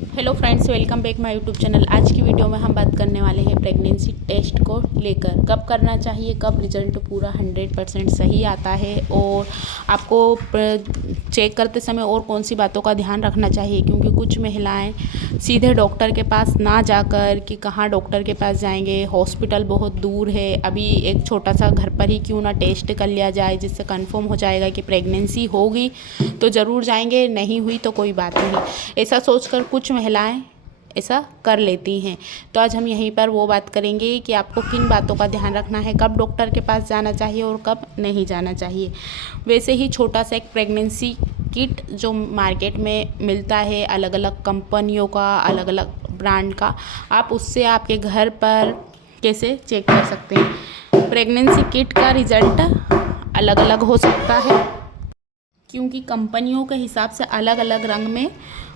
Hello friends, welcome back my YouTube channel. आज की video में हम बात करने वाले हैं प्रेगनेंसी टेस्ट को लेकर। कब करना चाहिए, कब रिजल्ट पूरा 100% सही आता है और आपको चेक करते समय और कौन सी बातों का ध्यान रखना चाहिए, क्योंकि कुछ महिलाएं सीधे डॉक्टर के पास ना जाकर कि कहाँ डॉक्टर के पास जाएंगे, हॉस्पिटल बहुत दूर है, अभी एक छोटा सा घर पर ही क्यों ना टेस्ट कर लिया जाए जिससे कंफर्म हो जाएगा कि प्रेगनेंसी होगी तो ज़रूर जाएंगे, नहीं हुई तो कोई बात नहीं, ऐसा सोचकर कुछ महिलाएं ऐसा कर लेती हैं। तो आज हम यहीं पर वो बात करेंगे कि आपको किन बातों का ध्यान रखना है, कब डॉक्टर के पास जाना चाहिए और कब नहीं जाना चाहिए। वैसे ही छोटा सा एक प्रेगनेंसी किट जो मार्केट में मिलता है, अलग अलग कंपनियों का, अलग अलग ब्रांड का, आप उससे आपके घर पर कैसे चेक कर सकते हैं। प्रेगनेंसी किट का रिज़ल्ट अलग अलग हो सकता है, क्योंकि कंपनियों के हिसाब से अलग अलग रंग में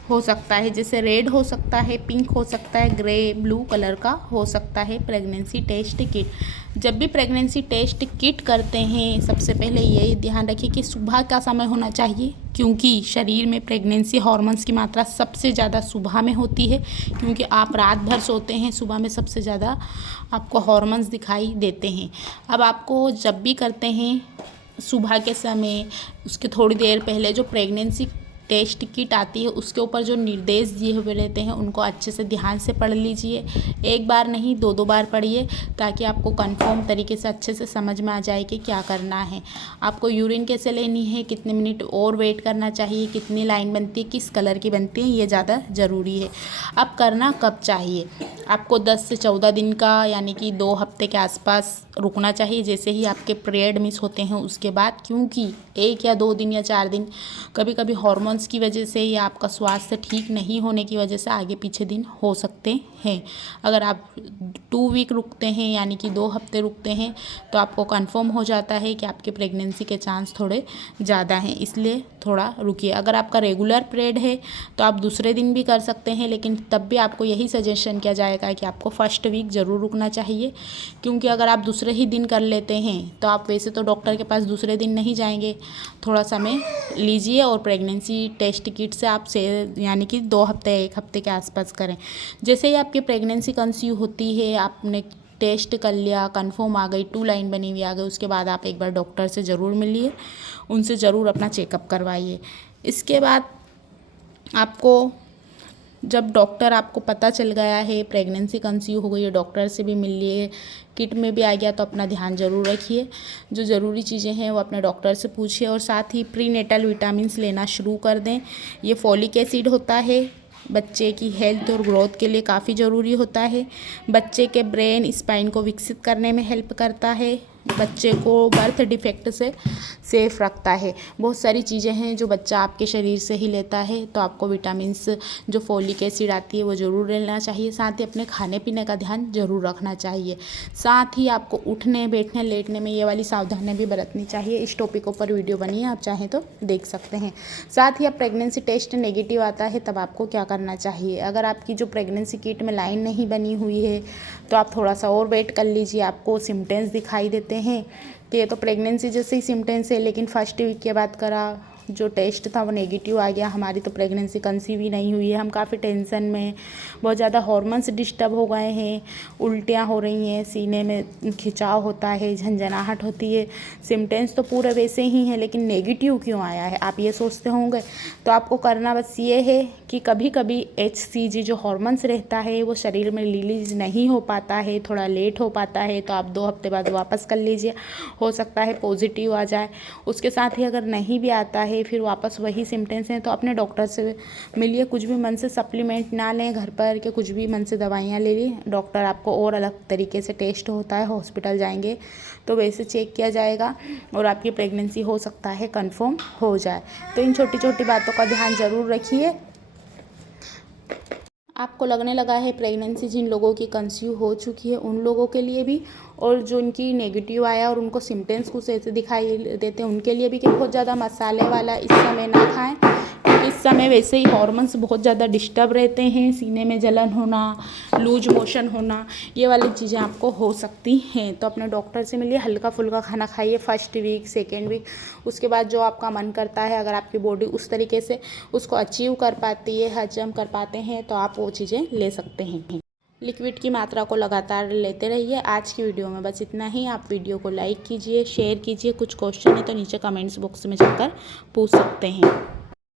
हो सकता है, जैसे रेड हो सकता है, पिंक हो सकता है, ग्रे ब्लू कलर का हो सकता है प्रेगनेंसी टेस्ट किट। जब भी प्रेगनेंसी टेस्ट किट करते हैं, सबसे पहले यही ध्यान रखिए कि सुबह का समय होना चाहिए, क्योंकि शरीर में प्रेगनेंसी हार्मोन्स की मात्रा सबसे ज़्यादा सुबह में होती है, क्योंकि आप रात भर सोते हैं, सुबह में सबसे ज़्यादा आपको हार्मोन्स दिखाई देते हैं। अब आपको जब भी करते हैं सुबह के समय, उसके थोड़ी देर पहले जो प्रेगनेंसी टेस्ट किट आती है उसके ऊपर जो निर्देश दिए हुए रहते हैं उनको अच्छे से ध्यान से पढ़ लीजिए। एक बार नहीं, दो दो बार पढ़िए, ताकि आपको कंफर्म तरीके से अच्छे से समझ में आ जाए कि क्या करना है। आपको यूरिन कैसे लेनी है, कितने मिनट और वेट करना चाहिए, कितनी लाइन बनती है, किस कलर की बनती है, ये ज़्यादा ज़रूरी है। अब करना कब चाहिए, आपको 10 से 14 दिन का, यानी कि 2 हफ्ते के आसपास रुकना चाहिए, जैसे ही आपके पीरियड मिस होते हैं उसके बाद, क्योंकि 1 या 2 दिन या 4 दिन कभी कभी हार्मोन्स की वजह से या आपका स्वास्थ्य ठीक नहीं होने की वजह से आगे पीछे दिन हो सकते हैं। अगर आप 2 वीक रुकते हैं, यानी कि 2 हफ्ते रुकते हैं, तो आपको कंफर्म हो जाता है कि आपके प्रेगनेंसी के चांस थोड़े ज़्यादा हैं, इसलिए थोड़ा रुकिए। अगर आपका रेगुलर पीरियड है तो आप दूसरे दिन भी कर सकते हैं, लेकिन तब भी आपको यही सजेशन किया जाएगा कि आपको फर्स्ट वीक ज़रूर रुकना चाहिए, क्योंकि अगर आप दूसरे ही दिन कर लेते हैं तो आप वैसे तो डॉक्टर के पास दूसरे दिन नहीं जाएंगे। थोड़ा समय लीजिए और प्रेगनेंसी टेस्ट किट से आप यानी कि 2 हफ्ते 1 हफ्ते के आसपास करें। जैसे ही आपकी प्रेगनेंसी कंसीव होती है, आपने टेस्ट कर लिया, कंफर्म आ गई, 2 लाइन बनी हुई आ गई, उसके बाद आप एक बार डॉक्टर से ज़रूर मिलिए, उनसे ज़रूर अपना चेकअप करवाइए। इसके बाद आपको जब डॉक्टर आपको पता चल गया है प्रेगनेंसी कंसीव हो गई है, डॉक्टर से भी मिल लिए, किट में भी आ गया, तो अपना ध्यान ज़रूर रखिए। जो ज़रूरी चीज़ें हैं वो अपने डॉक्टर से पूछिए, और साथ ही प्रीनेटल विटामिन्स लेना शुरू कर दें। ये फॉलिक एसिड होता है, बच्चे की हेल्थ और ग्रोथ के लिए काफ़ी ज़रूरी होता है। बच्चे के ब्रेन स्पाइन को विकसित करने में हेल्प करता है, बच्चे को बर्थ डिफेक्ट से सेफ रखता है। बहुत सारी चीज़ें हैं जो बच्चा आपके शरीर से ही लेता है, तो आपको विटामिन्स जो फोलिक एसिड आती है वो ज़रूर लेना चाहिए। साथ ही अपने खाने पीने का ध्यान ज़रूर रखना चाहिए। साथ ही आपको उठने बैठने लेटने में ये वाली सावधानियाँ भी बरतनी चाहिए। इस टॉपिकों पर वीडियो बनी है, आप चाहें तो देख सकते हैं। साथ ही अब प्रेगनेंसी टेस्ट नेगेटिव आता है तब आपको क्या करना चाहिए। अगर आपकी जो प्रेगनेंसी किट में लाइन नहीं बनी हुई है तो आप थोड़ा सा और वेट कर लीजिए। आपको सिम्टम्स दिखाई देते हैं तो ये तो प्रेगनेंसी जैसे ही सिम्टम्स है, लेकिन फर्स्ट वीक के बाद करा जो टेस्ट था वो नेगेटिव आ गया, हमारी तो प्रेगनेंसी कंसीव ही नहीं हुई है, हम काफ़ी टेंशन में, बहुत ज़्यादा हार्मोन्स डिस्टर्ब हो गए हैं, उल्टियाँ हो रही हैं, सीने में खिंचाव होता है, झंझनाहट होती है, सिम्टम्स तो पूरे वैसे ही हैं, लेकिन नेगेटिव क्यों आया है आप ये सोचते होंगे। तो आपको करना बस ये है कि कभी कभी HCG जो हार्मोन्स रहता है वो शरीर में रिलीज नहीं हो पाता है, थोड़ा लेट हो पाता है, तो आप 2 हफ्ते बाद वापस कर लीजिए, हो सकता है पॉजिटिव आ जाए। उसके साथ ही अगर नहीं भी आता है, फिर वापस वही सिम्टम्स हैं, तो अपने डॉक्टर से मिलिए। कुछ भी मन से सप्लीमेंट ना लें घर पर, के कुछ भी मन से दवाइयाँ ले ली, डॉक्टर आपको और अलग तरीके से टेस्ट होता है, हॉस्पिटल जाएंगे तो वैसे चेक किया जाएगा और आपकी प्रेगनेंसी हो सकता है कंफर्म हो जाए। तो इन छोटी छोटी बातों का ध्यान ज़रूर रखिए। आपको लगने लगा है प्रेगनेंसी जिन लोगों की कंसीव हो चुकी है उन लोगों के लिए भी, और जो उनकी नेगेटिव आया और उनको सिम्टम्स कुछ ऐसे दिखाई देते हैं उनके लिए भी, कि बहुत ज़्यादा मसाले वाला इस समय ना खाएं, क्योंकि इस समय वैसे ही हॉर्मोन्स बहुत ज़्यादा डिस्टर्ब रहते हैं, सीने में जलन होना, लूज मोशन होना, ये वाली चीज़ें आपको हो सकती हैं। तो अपने डॉक्टर से मिलिए, हल्का फुल्का खाना खाइए फर्स्ट वीक, सेकेंड वीक। उसके बाद जो आपका मन करता है, अगर आपकी बॉडी उस तरीके से उसको अचीव कर पाती है, हजम कर पाते हैं, तो आप वो चीज़ें ले सकते हैं। लिक्विड की मात्रा को लगातार लेते रहिए। आज की वीडियो में बस इतना ही। आप वीडियो को लाइक कीजिए, शेयर कीजिए। कुछ क्वेश्चन है तो नीचे कमेंट्स बॉक्स में जाकर पूछ सकते हैं।